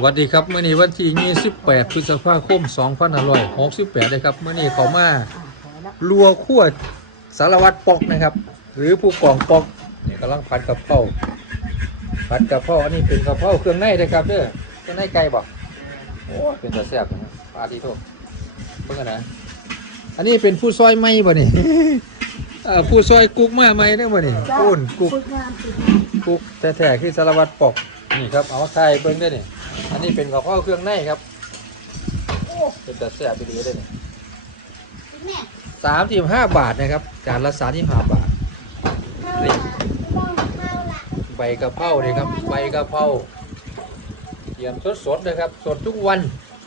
สวัสดีครับเมื่อนี้วันที่28พฤษภาคม2568เลยครับเมื่อนี้เขามาลัวขั้วสารวัตรปอกนะครับ หรือผู้กองปอกนี่กำลังผัดกะเพราผัดกะเพราอันนี้เป็นกะเพราเครื่องในนะครับเด้อเครื่องในไก่บอกโอ้เป็นตาแซ่บนะปลาที่โทษเพิ่งกันนะอันนี้เป็นผู้ซอยไม่บ่นี่เอ่อผู้ซอยกุ๊กมาไม่ได้บ่นี่ปุ้นกุ๊กฝึกงานฝึกงานกุ๊กแท้ๆคือสารวัตรปอกนี่ครับเอามาใส่เบิ้งได้นี่ อันนี้เป็นกะเพราเครื่องในครับโอ้เป็นแต่แซ่บไปดีเลยนี่แม่สามสิบห้าบาทนะครับจานละสามสิบห้าบาท เข้าละมองเข้าละใบกะเพราเลยครับใบกะเพราเตรียมสดๆนะครับสดทุกวัน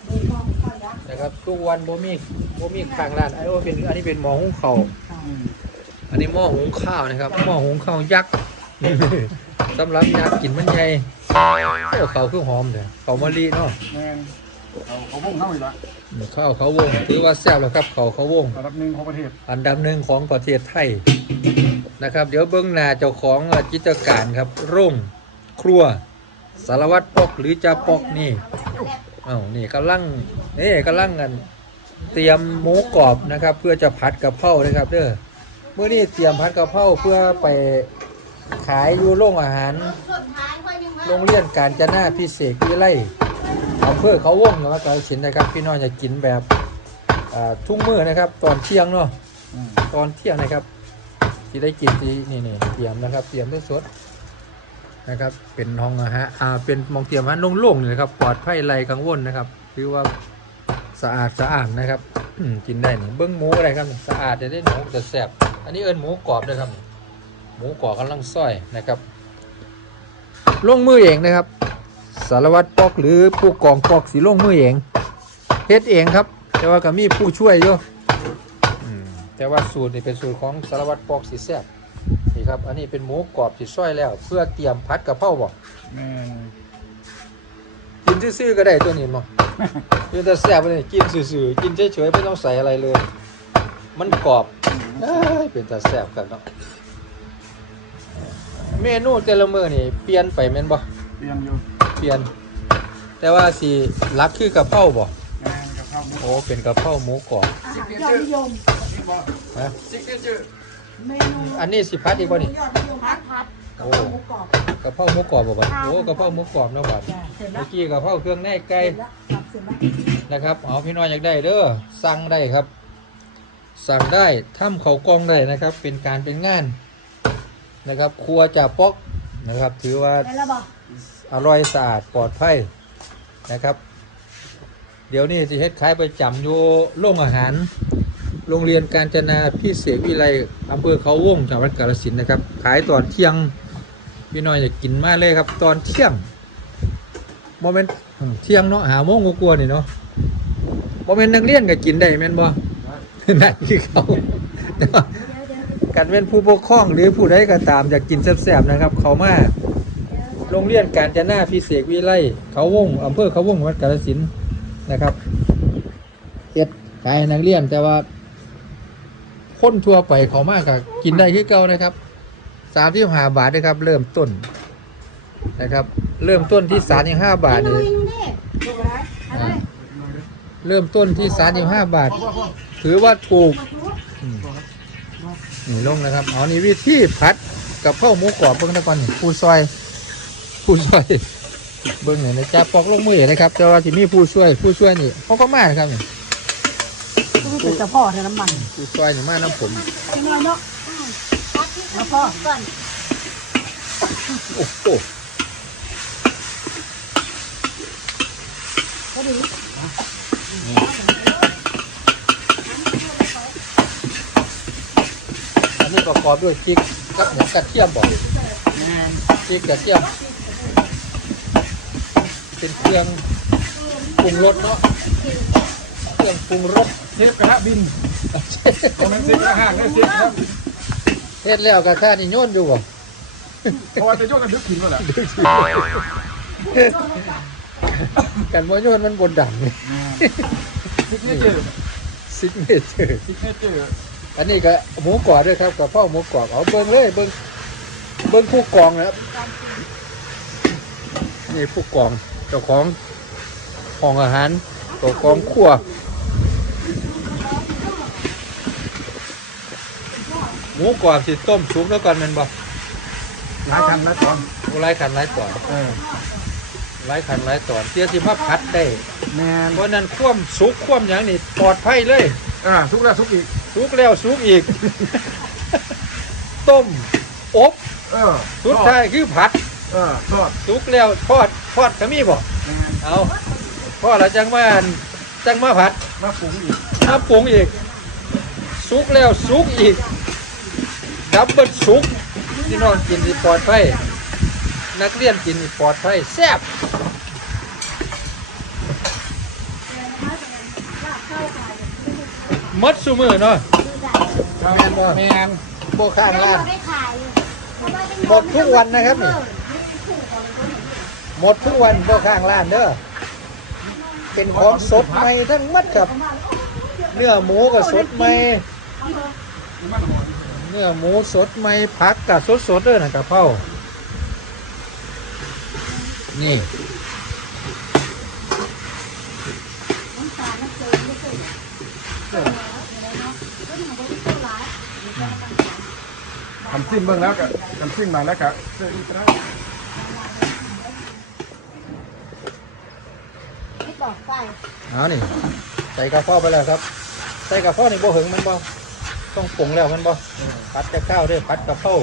ดูมองเข้าละนะครับทุกวันโบมีโบมีข้างร้านไอ้โอ้เป็นอันนี้เป็นหม้อหุงข้าวอันนี้หม้อหุงข้าวนะครับหม้อหุงข้าวยักษ์ สำหรับยักษ์กินมันใหญ่ โอ้เขาวคือหอมเลยเขาวมะลิเนาะแมนเอาเขาพุ่งเข้าอีกละอืมข้าวเขาวงถือว่าแซ่บแล้วครับเขาเขาวงระดับหนึ่งของประเทศอันดับหนึ่งของประเทศไทยนะครับ เดี๋ยวเบื้องหน้าเจ้าของกิจการครับโร่งครัวสารวัตรปอกหรือจะปอกนี่เอ้านี่กำลังนี่กำลังกัน เตรียมหมูกรอบนะครับ เพื่อจะผัดกะเพรานะครับเด้อเมื่อนี้เตรียมผัดกะเพราเพื่อไป ขายอยู่โรงอาหารสุดท้ายก็ยังมาโรงเรียนการจนาพิเศษวิไลอำเภอเขาวงจังหวัดกาฬสินธุ์นะครับ พี่น้องจะกินแบบอ่าทุ่งมือนะครับ ตอนเที่ยงเนาะอืมตอนเที่ยงนะครับที่ได้กินที่นี่นี่เตรียมนะครับ เตรียมด้วยสดนะครับ เป็นห้องอาหารอ่าเป็นหมองเตรียมอาหารโล่งๆเลยนะครับปลอดภัยไรกังวลนะครับคือว่าสะอาดสะอาดนะครับอืมกินได้นี่เบิ้งหมูอะไรครับนี่สะอาดจะได้หมูจะแซ่บอันนี้เอิ้นหมูกรอบนะครับนี่ห มูกรอบกำลังส้อยนะครับ ลงมือเองนะครับ สารวัตรปอกหรือผู้กองปอกสีลงมือเองเฮ็ดเองครับ แต่ว่าก็มีผู้ช่วยอยู่อืมแต่ว่าสูตรนี่เป็นสูตรของสารวัตรปอกสีแซ่บนี่ครับ อันนี้เป็นหมูกรอบที่ซอยแล้ว เพื่อเตรียมผัดกะเพราบ่แมนกินซื่อๆก็ได้ตัวนี้มั้งเป็นแต่แซ่บเลยกินซื่อๆกินเฉยๆไม่ต้องใส่อะไรเลย มันกรอบเอ้ยเป็นแต่แซ่บกันเนาะ เมนูแต่ละมื้อนี่เปลี่ยนไปแม่นบ่เตรียมอยู่เปลี่ยน แต่ว่าสิรักคือกะเพราบ่แมนกับข้าวหมูโอ้เป็นกะเพราหมูกรอบอาหารยอดนิยมที่บอกนะซิกเนเจอร์เมนูอันนี้สิพัดอีกบ่นี่ ยอดนิยมพัดพัดกับข้าวหมูกรอบกะเพราหมูกรอบบ่บัดโอ้กะเพราหมูกรอบเนาะบัดจ้ะเสร็จแล้เมื่วอกี้กะเพราเครื่องในไก่เสร็จแล้วกลับเสร็จแล้วนะครับ เอาพี่น้อยอยากได้เด้อ สั่งได้ครับ สั่งได้ทำเขาวกล้องได้นะครับ เป็นการเป็นงาน นะครับครัวจ่าป๊อกนะครับ ถือว่าได้แล้วบอกอร่อยสะอาดปลอดภัยนะครับ เดี๋ยวนี้ที่เฮ็ดขายประจำอยู่โรงอาหาร โรงเรียนการจนาพิเศษวิไลอำเภอเขาวงจังหวัดกาฬสินธุ์นะครับ ขายตอนเที่ยงพี่น้อยอยากกินมากเลยครับ ตอนเที่ยงโมเมนต์เที่ยงเนาะหาโมงกลัวาๆนี่เนาะโมเมนต์นักเรียนก็กินได้แม่นบ่นั่นคือเขา แต่ว่าเวเดี๋ยวเดี๋ยวการเป็นผู้ปกครองหรือผู้ใดก็ตามอยากกินแซ่บๆนะครับ เขามาโรงเรียนการจนาพิเศษวิไลเขาวงอำเภอเขาวงจังวัดกาฬสินนะครับเฮ็ดขายนักเรียนแต่ว่า คนทั่วไปเขามากกับกินได้คือเก่านะครับสามที่ห้าบาทนะครับ เริ่มต้นนะครับ เริ่มต้นที่สามที่ห้าบาทเมนี่เริ่มต้นที่สามที่ห้าบาท ถือว่าถูก นี่ลงนะครับเอานี่วิธีผัดกับข้าวหมูกรอบเบิ้งนะก่อนนี่ผู้ซอย ผู้ช่วยเบิ้งเนี่ยนะจ๊ะปอกลงมือนะครับ แต่ว่าที่มีผู้ช่วย ผู้ช่วยนี่เขาก็มานะครับนี่นี่เป็นเจ้าพ่อเทน้ำมันผู้ช่วยนี่มาน้ำผมกินหน่อยเนาะแล้วพ่อก่อนโอ้โห ก็ดี อันนี้ ประกอบด้วยพริกกับหมูกระเทียมบอกแมนพริกกระเทียม เป็นเครื่องปรุงรสเนาะเครื่องปรุงรสเชฟกระทะบินคอมเมนต์เชฟกระทะได้เชฟครับเฮ็ดแล้วกระทะนี่โยนอยู่บ่เพราะว่าจะโยกกันดึกขินมาแหละกันว่าโยนมันบนดังนี่ซิกเนเจอร์ซิกเนเจอร์ซิกเนเจอร์ อันนี้ก็หมูกรอบด้วยครับกับพ่อหมูกรอบเอาเบิ้งเลยเบิ้งเบิ้งผู้กองนะครับ นี่ผู้กองเจ้าของห้องอาหารตัวกองครัวหมูกรอบสิต้มสุกแล้วกันแมันบ่หลายครั้งแล้วตอนไล่ขันไล่ตอนเออไล่ขันไล่ตอนเตี้ยสิมาพัดได้แมนเพราะนั้นคว่ำสุกคว่ำหยังนี่ปลอดภัยเลย อ่าทุกแล้วทุกอีก สุกแล้วสุกอีก ต้มอบเออสุดท้ายคือผัดเออทอดสุกแล้วทอดทอดก็มีบ่แมนเอาทอดแล้วจังมาอั่นจังมาผัดมาปรุงอีกมาปรุงอีกสุกแล้วสุกอีกดับเบิลสุกพี่น้องกินสิปลอดภัยนักเรียนกินสิปลอดภัยแซ่บ มดซุมือเนาะแม่นบ่แมนโบข้างล่าง ได้ขายหมดทุกวันนะครับนี่ หมดทุกวันโบข้างร้านเด้อเป็นของสดใหม่ทั้งหมัดครับ เนื้อหมูก็สดใหม่ เนื้อหมูสดใหม่ผักกับสดสดๆเด้อนะกะเพรานี่ ทำซิ่งเบิ่งแล้วก็ทำซิ่งมาแล้วก็เสื้ออีกแล้วไม่บอกไปเอานี่ใส่กะเพราไปแล้วครับ ใส่กะเพรานี่บ่หึงมันบ่ต้องปรุงแล้วมันบ่ผัดกะข้าวด้วยผัดกะเพรา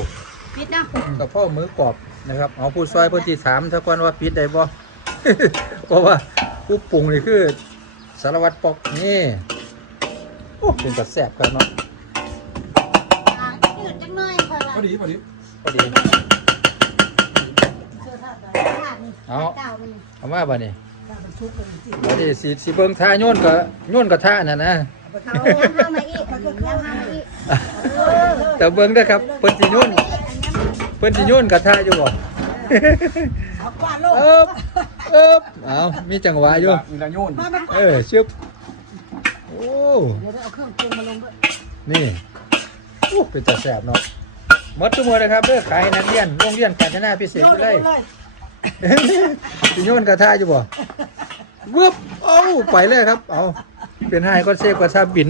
ปิดนะกะเพรามือกรอบนะครับเอาผู้ซอยเพื่นที่ถามถ้าก่อนว่าปิดได้บ่เพราะว่าผู้ปรุงนี่คือสารวัตรปอกนี่โอ้เป็นกระแสบครับเนาะ อนพอดีพอดีพอดีเอาเก่ามันเอามาบ่นี่มันชุกเลยสิบ่นี่สิสิเบิ่งท่าโยนก็โยนกระทะน่ะนะเขาย่างห้ามาอีกเขาก็ย่างห้ามาอีกแต่เบิ่งเด้อครับเพิ่นสิโยนเพิ่นสิโยนกระทะอยู่บ่เอากวาดโลกเอิบเอิบเอามีจังหวะอยู่มีละโยนมามาเออชึบโอ้เดี๋ยวเอาเครื่องปรุงมาลงด้วยนี่โอ้เป็นตาแสบเนาะ หมดทุกมือเลยครับเด้อขายให้นักเรียนโรงเรียนกาญจนาพิเศษไปเลยสิโยนกระทะอยู่บ่วึบเอ้าไปเลยครับ เอาเป็นให้ก็เซฟกระทะบิน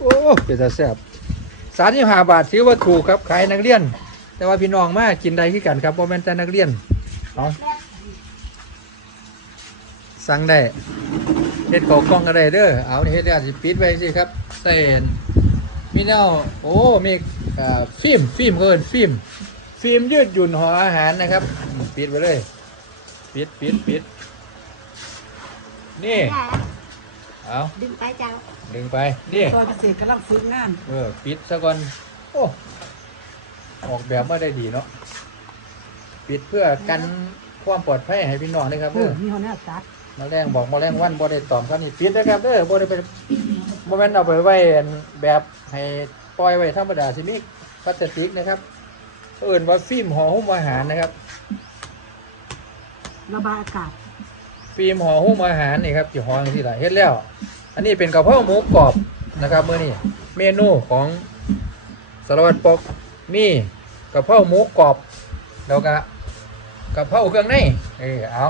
โอ้เป็นตาแสบสามสิบห้าบาทถือว่าถูกครับขายให้นักเรียน แต่ว่าพี่น้องมากินได้คือกันครับเพราะแม่นแต่นักเรียนเอาสั่งได้เฮ็ดของกล้องก็ได้เด้อเอานี่เฮ็ดแล้วสิปิดไว้สิครับใส่มีแนวโอ้มีเอ่อ ฟิล์มฟิล์มเขาเอิ้นฟิล์มฟิล์มยืดหยุ่นห่ออาหารนะครับอืมปิดไว้เลยปิดปิดปิดนี่เอาดึงไปเจ้าดึงไปนี่ซอยเกษตรกำลังฝึกงานเออปิดซะก่อนโอ้ออกแบบมาได้ดีเนาะปิดเพื่อกันความปลอดภัยให้พี่น้องนะครับเอเด้ออมีคนนี้ตัดมาแรงบอกมาแรงวันบ่ได้ตอมครับนี่ปิดนะครับเด้อบ่ได้ไปบ่แม่นเอาไปไว้อันแบบให้ ปล่อยไว้ธรรมดาสิมีพลาสติกนะครับเอิ้นว่าฟิล์มห่อหุ้มอาหารนะครับ ระบายอากาศ ฟิล์มห่อหุ้มอาหารนี่ครับที่ห่อที่ละเฮ็ดแล้ว อันนี้เป็นกะเพราหมูกรอบนะครับมื้อนี้เมนูของสารวัตรปอกมีกะเพราหมูกรอบแล้วก็กะเพราเครื่องในเออเอา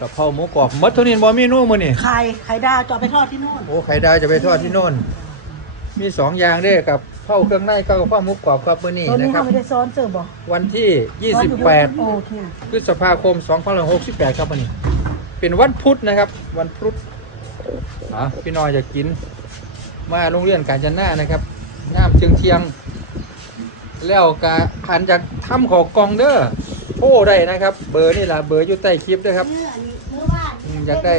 กะเพราหมูกรอบหมดเท่านี้บ่เมนูมื้อนี้ไข่ไข่ดาวจะเอาไปทอดที่โน่นโอ้ไข่ดาวจะไปทอดที่โน่น มีสองอย่างเด้อกับเผาเครื่องในกับกะเพราหมูกรอบครับมื้อนี้ตอนนี้นะคเขารับไม่ได้ซ้อนเสิร์ฟบอกวันที่ 28 โอเคพฤษภาคม2568 ครับวันนี้ เป็นวันพุธนะครับ วันพุธอะพี่น้อยจะกิน มาโรงเรียนกาญจนานะครับน้ำเชียงเทียงๆแล้วกะอันจากทำของกองเด้อโอ้ได้นะครับ เบอร์นี่ล่ะเบอร์อยู่ใต้คลิปด้วยครับเนื้ออันนี้เนื้อว่านอืมอยากได้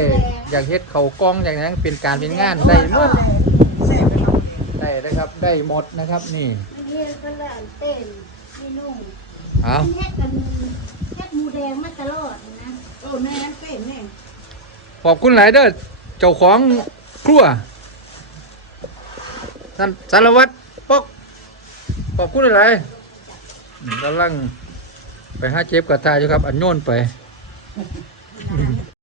อยากเฮ็ดเขากองอย่างนั้นเป็นการเป็นงานได้หมด แซ่บไปเนาะ ได้นะครับ ได้หมดนะครับนี่นี่ก็เลยเต้นนี่นุ่งเอา เฮ็ดกันเฮ็ดหมูแดงมาตลอดนะโอ้แม่เต้นแม่ขอบคุณหลายเด้อเจ้าของครัวท่านสารวัตรปอกขอบคุณหลายอืมกำลังไปหาเจ็บกระทาอยู่ครับ อันโยนไป